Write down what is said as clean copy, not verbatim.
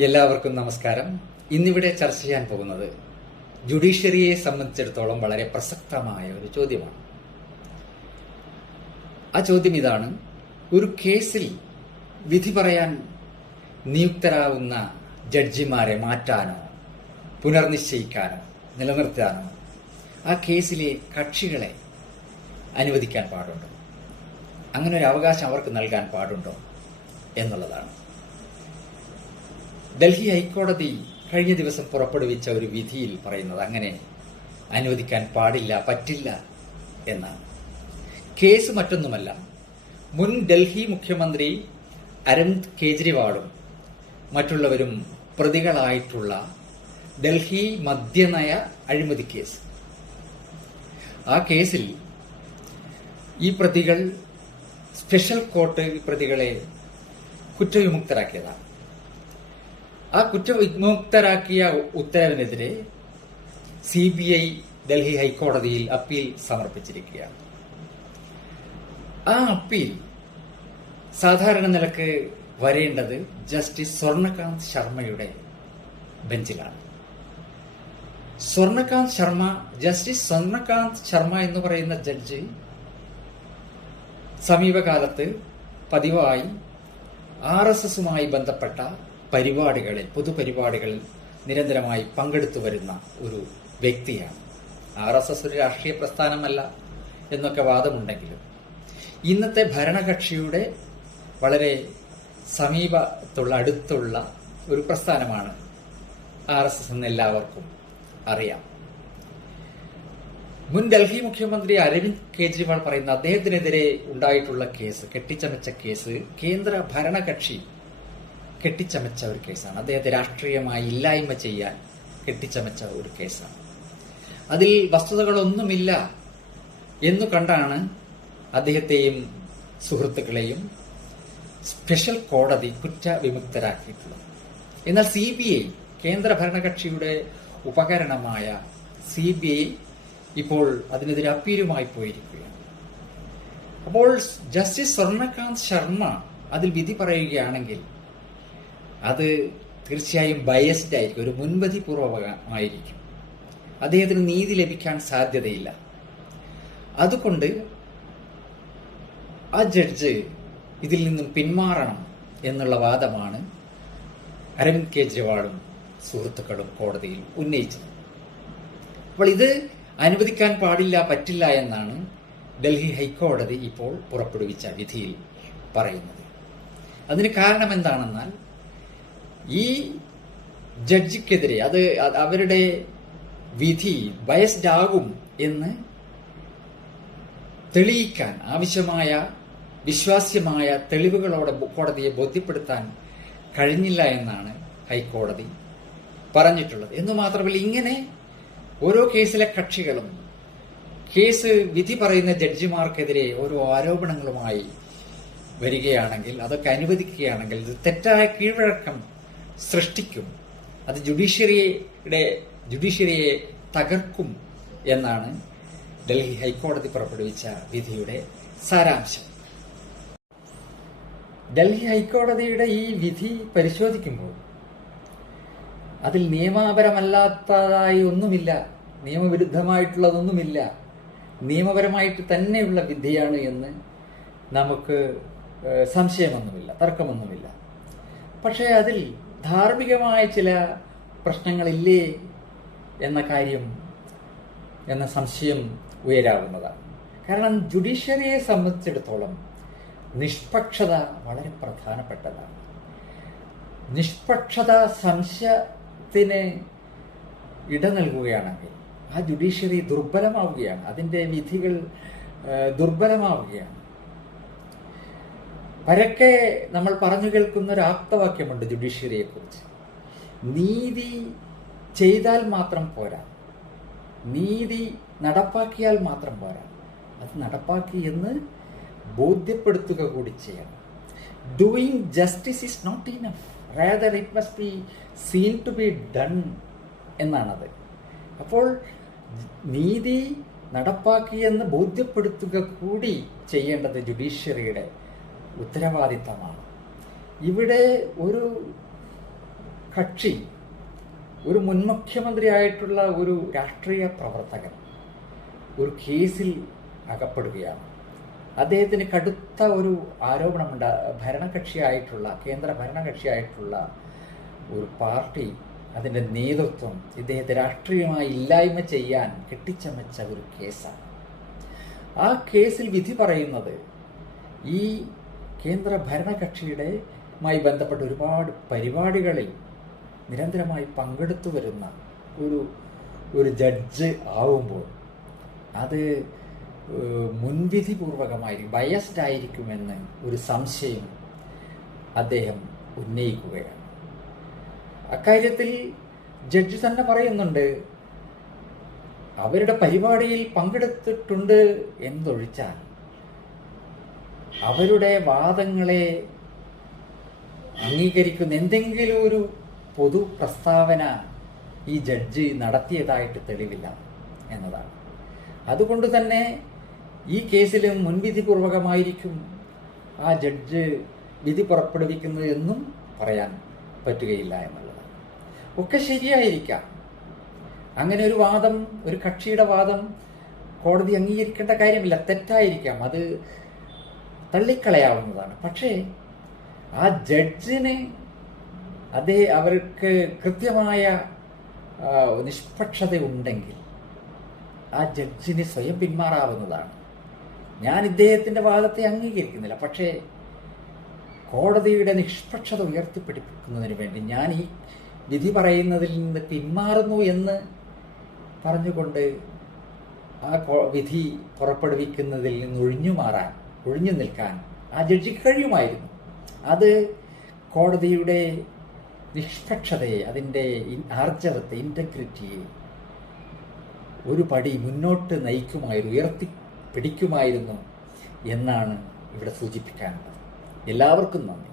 എല്ലാവർക്കും നമസ്കാരം. ഇന്നിവിടെ ചർച്ച ചെയ്യാൻ പോകുന്നത് ജുഡീഷ്യറിയെ സംബന്ധിച്ചിടത്തോളം വളരെ പ്രസക്തമായ ഒരു ചോദ്യമാണ്. ആ ചോദ്യം ഇതാണ്: ഒരു കേസിൽ വിധി പറയാൻ നിയുക്തരാകുന്ന ജഡ്ജിമാരെ മാറ്റാനോ പുനർനിശ്ചയിക്കാനോ നിലനിർത്താനോ ആ കേസിലെ കക്ഷികളെ അനുവദിക്കാൻ പാടുണ്ടോ? അങ്ങനെ ഒരു അവകാശം അവർക്ക് നൽകാൻ പാടുണ്ടോ എന്നുള്ളതാണ്. ഡൽഹി ഹൈക്കോടതി കഴിഞ്ഞ ദിവസം പുറപ്പെടുവിച്ച ഒരു വിധിയിൽ പറയുന്നത് അങ്ങനെ അനുവദിക്കാൻ പാടില്ല, പറ്റില്ല എന്നാണ്. കേസ് മറ്റൊന്നുമല്ല, മുൻ ഡൽഹി മുഖ്യമന്ത്രി അരവിന്ദ് കെജ്രിവാളും മറ്റുള്ളവരും പ്രതികളായിട്ടുള്ള ഡൽഹി മദ്യനയ അഴിമതി കേസ്. ആ കേസിൽ ഈ പ്രതികൾ സ്പെഷ്യൽ കോർട്ട് പ്രതികളെ കുറ്റവിമുക്തരാക്കിയതാണ്. ആ കുറ്റവിമുക്തരാക്കിയ ഉത്തരവിനെതിരെ CBI ഡൽഹി ഹൈക്കോടതിയിൽ അപ്പീൽ സമർപ്പിച്ചിരിക്കുകയാണ്. ആ അപ്പീൽ സാധാരണ നിലക്ക് വരേണ്ടത് ജസ്റ്റിസ് സ്വർണകാന്ത് ശർമ്മയുടെ ബെഞ്ചിലാണ്. ജസ്റ്റിസ് സ്വർണകാന്ത് ശർമ്മ എന്ന് പറയുന്ന ജഡ്ജി സമീപകാലത്ത് പതിവായി RSSുമായി ബന്ധപ്പെട്ട പൊതുപരിപാടികളിൽ നിരന്തരമായി പങ്കെടുത്തു വരുന്ന ഒരു വ്യക്തിയാണ്. RSS ഒരു രാഷ്ട്രീയ പ്രസ്ഥാനമല്ല എന്നൊക്കെ വാദമുണ്ടെങ്കിലും ഇന്നത്തെ ഭരണകക്ഷിയുടെ വളരെ അടുത്തുള്ള ഒരു പ്രസ്ഥാനമാണ് RSS എന്ന് എല്ലാവർക്കും അറിയാം. മുൻ ഡൽഹി മുഖ്യമന്ത്രി അരവിന്ദ് കെജ്രിവാൾ പറയുന്ന അദ്ദേഹത്തിനെതിരെ ഉണ്ടായിട്ടുള്ള കേസ്, കെട്ടിച്ചമച്ച കേസ്, കേന്ദ്ര ഭരണകക്ഷി കെട്ടിച്ചമച്ച ഒരു കേസാണ്. അദ്ദേഹത്തെ രാഷ്ട്രീയമായി ഇല്ലായ്മ ചെയ്യാൻ കെട്ടിച്ചമച്ച ഒരു കേസാണ്. അതിൽ വസ്തുതകളൊന്നുമില്ല എന്നു കണ്ടാണ് അദ്ദേഹത്തെയും സുഹൃത്തുക്കളെയും സ്പെഷ്യൽ കോടതി കുറ്റവിമുക്തരാക്കിയിട്ടുള്ളത്. എന്നാൽ CBI, കേന്ദ്ര ഭരണകക്ഷിയുടെ ഉപകരണമായ CBI ഇപ്പോൾ അതിനെതിരെ അപ്പീലുമായി പോയിരിക്കുകയാണ്. അപ്പോൾ ജസ്റ്റിസ് സ്വർണകാന്ത് ശർമ്മ അതിൽ വിധി പറയുകയാണെങ്കിൽ അത് തീർച്ചയായും ബയസ്ഡ് ആയിരിക്കും, ഒരു മുൻവിധിപൂർവമായിരിക്കും. അദ്ദേഹത്തിന് നീതി ലഭിക്കാൻ സാധ്യതയില്ല. അതുകൊണ്ട് ആ ജഡ്ജ് ഇതിൽ നിന്നും പിന്മാറണം എന്നുള്ള വാദമാണ് അരവിന്ദ് കെജ്രിവാളും സുഹൃത്തുക്കളും കോടതിയിൽ ഉന്നയിച്ചത്. അപ്പോൾ ഇത് അനുവദിക്കാൻ പാടില്ല, പറ്റില്ല എന്നാണ് ഡൽഹി ഹൈക്കോടതി ഇപ്പോൾ പുറപ്പെടുവിച്ച വിധിയിൽ പറയുന്നത്. അതിന് കാരണം എന്താണെന്നാൽ ഈ ജഡ്ജിക്കെതിരെ അവരുടെ വിധി ബയസ്ഡ് ആകും എന്ന് തെളിയിക്കാൻ ആവശ്യമായ വിശ്വാസ്യമായ തെളിവുകളോടെ കോടതിയെ ബോധ്യപ്പെടുത്താൻ കഴിഞ്ഞില്ല എന്നാണ് ഹൈക്കോടതി പറഞ്ഞിട്ടുള്ളത്. എന്നു മാത്രമല്ല, ഇങ്ങനെ ഓരോ കേസിലെ കക്ഷികളും കേസ് വിധി പറയുന്ന ജഡ്ജിമാർക്കെതിരെ ഓരോ ആരോപണങ്ങളുമായി വരികയാണെങ്കിൽ, അതൊക്കെ അനുവദിക്കുകയാണെങ്കിൽ ഇത് തെറ്റായ കീഴ്വഴക്കം സൃഷ്ടിക്കും, അത് ജുഡീഷ്യറിയെ തകർക്കും എന്നാണ് ഡൽഹി ഹൈക്കോടതി പുറപ്പെടുവിച്ച വിധിയുടെ സാരാംശം. ഡൽഹി ഹൈക്കോടതിയുടെ ഈ വിധി പരിശോധിക്കുമ്പോൾ അതിൽ നിയമപരമല്ലാത്തതായി ഒന്നുമില്ല, നിയമവിരുദ്ധമായിട്ടുള്ളതൊന്നുമില്ല, നിയമപരമായിട്ട് തന്നെയുള്ള വിധിയാണ് എന്ന് നമുക്ക് സംശയമൊന്നുമില്ല, തർക്കമൊന്നുമില്ല. പക്ഷേ അതിൽ ധാർമ്മികമായ ചില പ്രശ്നങ്ങളില്ലേ എന്ന സംശയം ഉയരാവുന്നതാണ്. കാരണം ജുഡീഷ്യറിയെ സംബന്ധിച്ചിടത്തോളം നിഷ്പക്ഷത വളരെ പ്രധാനപ്പെട്ടതാണ്. നിഷ്പക്ഷത സംശയത്തിന് ഇട നൽകുകയാണെങ്കിൽ ആ ജുഡീഷ്യറി ദുർബലമാവുകയാണ്, അതിൻ്റെ വിധികൾ ദുർബലമാവുകയാണ്. പരക്കെ നമ്മൾ പറഞ്ഞു കേൾക്കുന്ന ഒരു ആപ്തവാക്യമുണ്ട് ജുഡീഷ്യറിയെ കുറിച്ച്: നീതി ചെയ്താൽ മാത്രം പോരാ, നീതി നടപ്പാക്കിയാൽ മാത്രം പോരാ, അത് നടപ്പാക്കി എന്ന് ബോധ്യപ്പെടുത്തുക കൂടി ചെയ്യണം. Doing justice is not enough, rather it must be seen to be done എന്നാണത്. അപ്പോൾ നീതി നടപ്പാക്കിയെന്ന് ബോധ്യപ്പെടുത്തുക കൂടി ചെയ്യേണ്ടത് ജുഡീഷ്യറിയുടെ ഉത്തരവാദിത്തമാണ്. ഇവിടെ ഒരു കക്ഷി ഒരു മുൻ മുഖ്യമന്ത്രിയായിട്ടുള്ള ഒരു രാഷ്ട്രീയ പ്രവർത്തകൻ ഒരു കേസിൽ അകപ്പെടുകയാണ്. അദ്ദേഹത്തിന് കടുത്ത ഒരു ആരോപണമുണ്ട്. കേന്ദ്ര ഭരണകക്ഷിയായിട്ടുള്ള ഒരു പാർട്ടി, അതിൻ്റെ നേതൃത്വം ഇദ്ദേഹത്തെ രാഷ്ട്രീയമായി ഇല്ലായ്മ ചെയ്യാൻ കെട്ടിച്ചമച്ച ഒരു കേസാണ്. ആ കേസിൽ വിധി പറയുന്നത് ഈ കേന്ദ്ര ഭരണകക്ഷിയുടെയുമായി ബന്ധപ്പെട്ട ഒരുപാട് പരിപാടികളിൽ നിരന്തരമായി പങ്കെടുത്തു വരുന്ന ഒരു ജഡ്ജ് ആവുമ്പോൾ അത് മുൻവിധിപൂർവകമായിരിക്കും, ബയസ്ഡ് ആയിരിക്കുമെന്ന് ഒരു സംശയം അദ്ദേഹം ഉന്നയിക്കുകയാണ്. അക്കാര്യത്തിൽ ജഡ്ജി തന്നെ പറയുന്നുണ്ട്, അവരുടെ പരിപാടിയിൽ പങ്കെടുത്തിട്ടുണ്ട് എന്നൊഴിച്ചാൽ അവരുടെ വാദങ്ങളെ അംഗീകരിക്കുന്ന എന്തെങ്കിലും ഒരു പൊതു പ്രസ്താവന ഈ ജഡ്ജി നടത്തിയതായിട്ട് തെളിവില്ല എന്നതാണ്. അതുകൊണ്ട് തന്നെ ഈ കേസിലും മുൻവിധിപൂർവകമായിരിക്കും ആ ജഡ്ജ് വിധി പുറപ്പെടുവിക്കുന്നത് എന്നും പറയാൻ പറ്റുകയില്ല എന്നുള്ളതാണ്. ഒക്കെ ശരിയായിരിക്കാം. അങ്ങനെ ഒരു വാദം, ഒരു കക്ഷിയുടെ വാദം കോടതി അംഗീകരിക്കേണ്ട കാര്യമില്ല, തെറ്റായിരിക്കാം, അത് തള്ളിക്കളയാവുന്നതാണ്. പക്ഷേ ആ ജഡ്ജിന് അവർക്ക് കൃത്യമായ നിഷ്പക്ഷത ഉണ്ടെങ്കിൽ ആ ജഡ്ജിന് സ്വയം പിന്മാറാവുന്നതാണ്. ഞാൻ ഇദ്ദേഹത്തിൻ്റെ വാദത്തെ അംഗീകരിക്കുന്നില്ല, പക്ഷേ കോടതിയുടെ നിഷ്പക്ഷത ഉയർത്തിപ്പിടിക്കുന്നതിന് വേണ്ടി ഞാൻ ഈ വിധി പറയുന്നതിൽ നിന്ന് പിന്മാറുന്നു എന്ന് പറഞ്ഞുകൊണ്ട് ആ വിധി പുറപ്പെടുവിക്കുന്നതിൽ നിന്ന് ഒഴിഞ്ഞു നിൽക്കാൻ ആ ജഡ്ജിക്ക് കഴിയുമായിരുന്നു. അത് കോടതിയുടെ നിഷ്പക്ഷതയെ, അതിൻ്റെ ആർജവത്തെ, ഇൻറ്റഗ്രിറ്റിയെ ഒരു പടി മുന്നോട്ട് നയിക്കുമായിരുന്നു, ഉയർത്തിപ്പിടിക്കുമായിരുന്നു എന്നാണ് ഇവിടെ സൂചിപ്പിക്കാനുള്ളത്. എല്ലാവർക്കും നന്ദി.